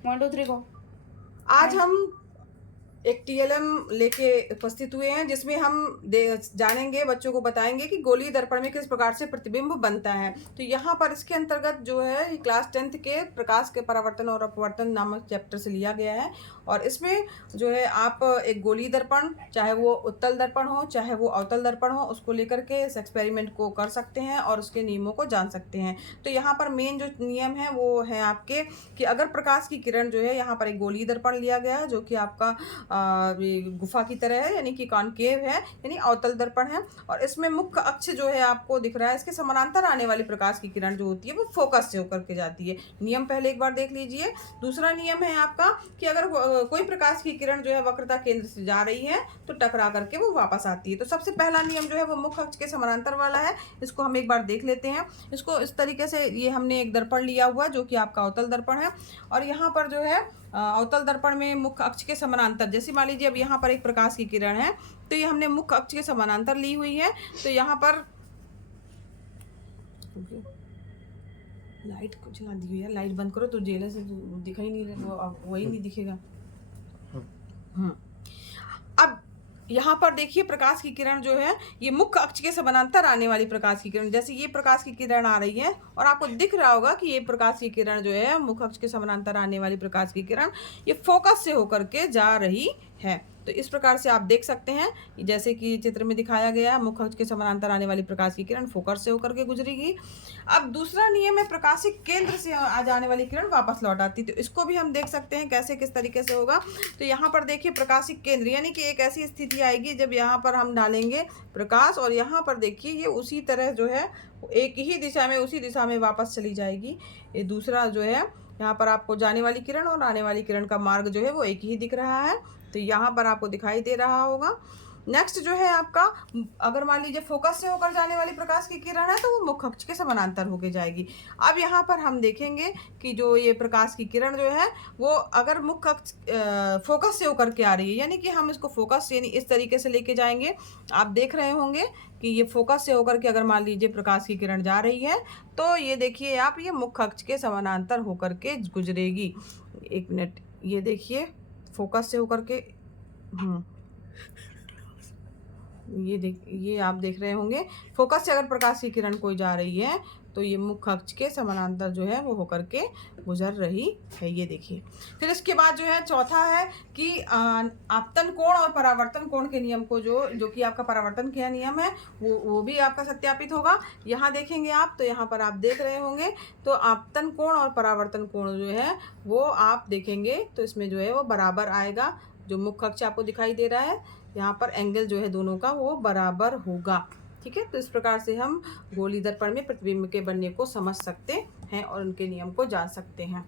1 2 3 गो। आज हम एक टीएलएम लेके उपस्थित हुए हैं, जिसमें हम जानेंगे, बच्चों को बताएंगे कि गोलीय दर्पण में किस प्रकार से प्रतिबिंब बनता है। तो यहाँ पर इसके अंतर्गत जो है क्लास 10th के प्रकाश के परावर्तन और अपवर्तन नामक चैप्टर से लिया गया है। और इसमें जो है आप एक गोलीय दर्पण, चाहे वो उत्तल दर्पण हो चाहे वो अवतल दर्पण हो, उसको लेकर के इस एक्सपेरिमेंट को कर सकते हैं और उसके नियमों को जान सकते हैं। तो यहाँ पर मेन जो नियम है वो है आपके कि अगर प्रकाश की किरण जो है, यहाँ पर एक गोलीय दर्पण लिया गया है जो कि आपका गुफा की तरह है, यानी कि कॉनकेव है, यानी अवतल दर्पण है। और इसमें मुख्य अक्ष जो है आपको दिख रहा है, इसके समानांतर आने वाली प्रकाश की किरण जो होती है वो फोकस से होकर के जाती है। नियम पहले एक बार देख लीजिए। दूसरा नियम है आपका कि अगर कोई प्रकाश की किरण जो है वक्रता केंद्र से जा रही है तो टकरा करके वो वापस आती है। तो सबसे पहला नियम जो है वो मुख्य अक्ष के समानांतर वाला है। इसको हम एक बार देख लेते हैं। इसको इस तरीके से, ये हमने एक दर्पण लिया हुआ जो कि आपका अवतल दर्पण है। और यहाँ पर जो है अवतल दर्पण में मुख्य अक्ष के समानांतर, जैसे मान लीजिए अब यहाँ पर एक प्रकाश की किरण है तो ये हमने मुख्य अक्ष के समानांतर ली हुई है। तो यहाँ पर लाइट को चला दी हुई है, लाइट बंद करो तो जेल से दिखाई नहीं, वही नहीं दिखेगा। अब यहाँ पर देखिए प्रकाश की किरण जो है ये मुख्य अक्ष के समानांतर आने वाली प्रकाश की किरण, जैसे ये प्रकाश की किरण आ रही है और आपको दिख रहा होगा कि ये प्रकाश की किरण जो है मुख्य अक्ष के समानांतर आने वाली प्रकाश की किरण ये फोकस से होकर के जा रही है। तो इस प्रकार से आप देख सकते हैं, जैसे कि चित्र में दिखाया गया है, मुख्य अक्ष के समानांतर आने वाली प्रकाश की किरण फोकस से होकर के गुजरेगी। अब दूसरा नियम है प्रकाशिक केंद्र से आ जाने वाली किरण वापस लौट आती। तो इसको भी हम देख सकते हैं कैसे, किस तरीके से होगा। तो यहाँ पर देखिए प्रकाशिक केंद्र, यानी कि एक ऐसी स्थिति आएगी जब यहाँ पर हम डालेंगे प्रकाश और यहाँ पर देखिए ये उसी तरह जो है एक ही दिशा में, उसी दिशा में वापस चली जाएगी। ये दूसरा जो है, यहाँ पर आपको जाने वाली किरण और आने वाली किरण का मार्ग जो है वो एक ही दिख रहा है। तो यहाँ पर आपको दिखाई दे रहा होगा। नेक्स्ट जो है आपका, अगर मान लीजिए फोकस से होकर जाने वाली प्रकाश की किरण है तो वो मुख्य अक्ष के समानांतर होके जाएगी। अब यहाँ पर हम देखेंगे कि जो ये प्रकाश की किरण जो है वो अगर मुख्य अक्ष फोकस से होकर के आ रही है, यानी कि हम इसको फोकस यानी इस तरीके से लेके जाएंगे। आप देख रहे होंगे कि ये फोकस से होकर के अगर मान लीजिए प्रकाश की किरण जा रही है तो ये देखिए आप, ये मुख्य अक्ष के समानांतर होकर के गुजरेगी। एक मिनट, ये देखिए फोकस से होकर के, ये आप देख रहे होंगे फोकस से अगर प्रकाश की किरण कोई जा रही है तो ये मुख्य अक्ष के समानांतर जो है वो होकर के गुजर रही है। ये देखिए। फिर इसके बाद जो है चौथा है कि आपतन कोण और परावर्तन कोण के नियम को, जो कि आपका परावर्तन का नियम है वो भी आपका सत्यापित होगा। यहाँ देखेंगे आप, तो यहाँ पर आप देख रहे होंगे तो आपतन कोण और परावर्तन कोण जो है वो आप देखेंगे तो इसमें जो है वो बराबर आएगा। जो मुख्य अक्ष आपको दिखाई दे रहा है यहाँ पर एंगल जो है दोनों का वो बराबर होगा। ठीक है। तो इस प्रकार से हम गोलीय दर्पण में प्रतिबिंब के बनने को समझ सकते हैं और उनके नियम को जान सकते हैं।